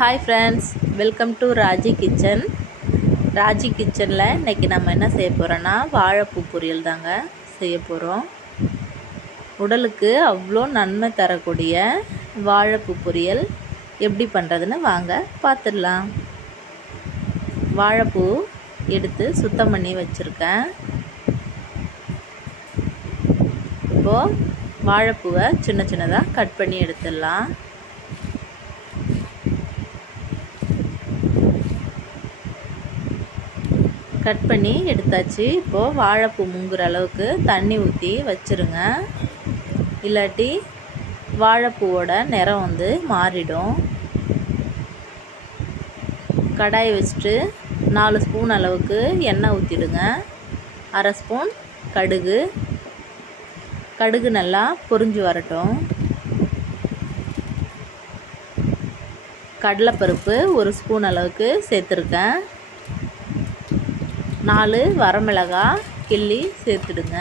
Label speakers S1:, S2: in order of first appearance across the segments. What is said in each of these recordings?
S1: Hi friends welcome to Raji kitchen Raji கிச்சனில் இன்றைக்கி நம்ம என்ன செய்ய போகிறோன்னா வாழைப்பூ பொரியல் தாங்க செய்ய போகிறோம் உடலுக்கு அவ்வளோ நன்மை தரக்கூடிய வாழைப்பூ பொரியல் எப்படி பண்ணுறதுன்னு வாங்க பார்த்துடலாம் வாழைப்பூ எடுத்து சுத்தம் பண்ணி வச்சுருக்கேன். இப்போது வாழைப்பூவை சின்ன சின்னதாக கட் பண்ணி எடுத்துடலாம். கட் பண்ணி எடுத்தாச்சு. இப்போது வாழைப்பூ முங்குற அளவுக்கு தண்ணி ஊற்றி வச்சுருங்க. இல்லாட்டி வாழைப்பூவோட நிறம் வந்து மாறிடும். கடாயை வச்சுட்டு நாலு ஸ்பூன் அளவுக்கு எண்ணெய் ஊற்றிடுங்க அரை ஸ்பூன் கடுகு. கடுகு நல்லா பொரிஞ்சு வரட்டும். கடலைப்பருப்பு ஒரு ஸ்பூன் அளவுக்கு சேர்த்துருக்கேன். நாலு வரமிளகா கிள்ளி சேர்த்துடுங்க.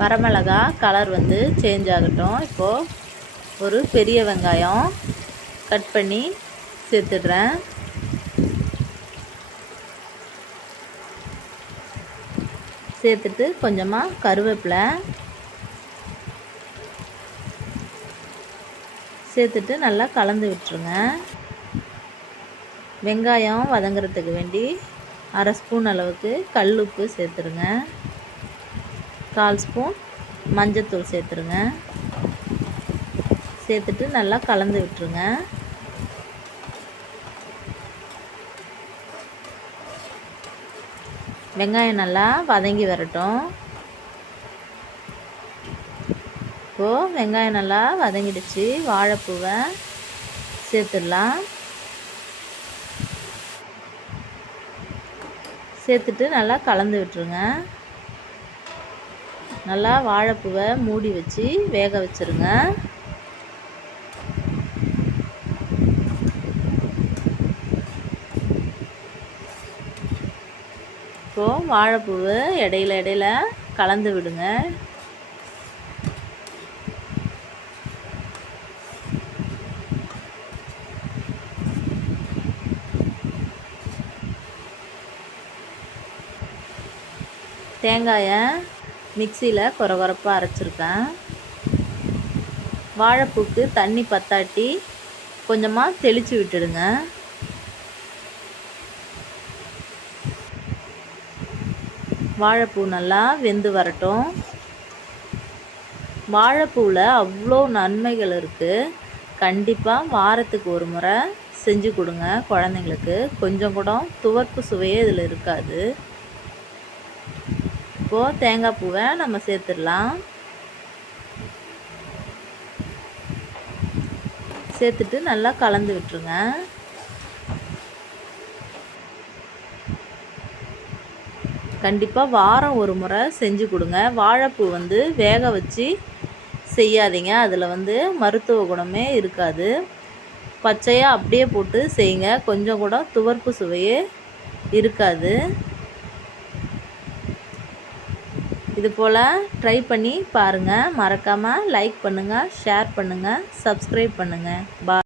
S1: வரமிளகா கலர் வந்து சேஞ்ச் ஆகட்டும். இப்போது ஒரு பெரிய வெங்காயம் கட் பண்ணி சேர்த்துடுறேன். சேர்த்துட்டு கொஞ்சமாக கருவேப்பிலை சேர்த்துட்டு நல்லா கலந்து விட்டுருங்க. வெங்காயம் வதங்குறதுக்கு வேண்டி அரை ஸ்பூன் அளவுக்கு கல் உப்பு சேர்த்துருங்க. கால் ஸ்பூன் மஞ்சத்தூள் சேர்த்துருங்க. சேர்த்துட்டு நல்லா கலந்து விட்டுருங்க. வெங்காயம் நல்லா வதங்கி வரட்டும். இப்போது வெங்காயம் நல்லா வதங்கிடுச்சு. வாழைப்பூவை சேர்த்துடலாம். சேர்த்துட்டு நல்லா கலந்து விட்டுருங்க. நல்லா வாழைப்பூவை மூடி வச்சு வேக வச்சுருங்க. இப்போது வாழைப்பூவை இடையில இடையில கலந்து விடுங்க. தேங்காயை மிக்சியில் குறை அரைச்சிருக்கேன். வாழைப்பூக்கு தண்ணி பத்தாட்டி கொஞ்சமாக தெளித்து விட்டுடுங்க. வாழைப்பூ நல்லா வெந்து வரட்டும். வாழைப்பூவில் அவ்வளோ நன்மைகள் இருக்குது கண்டிப்பாக வாரத்துக்கு ஒரு முறை செஞ்சு கொடுங்க குழந்தைங்களுக்கு. கொஞ்சம் கூட துவர்ப்பு சுவையே இதில் இருக்காது. இப்போது தேங்காய் பூவை நம்ம சேர்த்துடலாம். சேர்த்துட்டு நல்லா கலந்து விட்டுருங்க. கண்டிப்பாக வாரம் ஒரு முறை செஞ்சு கொடுங்க. வாழைப்பூ வந்து வேக வச்சு செய்யாதீங்க. அதில் வந்து மருத்துவ குணமே இருக்காது. பச்சையாக அப்படியே போட்டு செய்யுங்க. கொஞ்சம் கூட துவர்ப்பு சுவையே இருக்காது. இது போல் ட்ரை பண்ணி பாருங்கள் மறக்காமல் லைக் பண்ணுங்கள் ஷேர் பண்ணுங்கள் சப்ஸ்கிரைப் பண்ணுங்கள் பா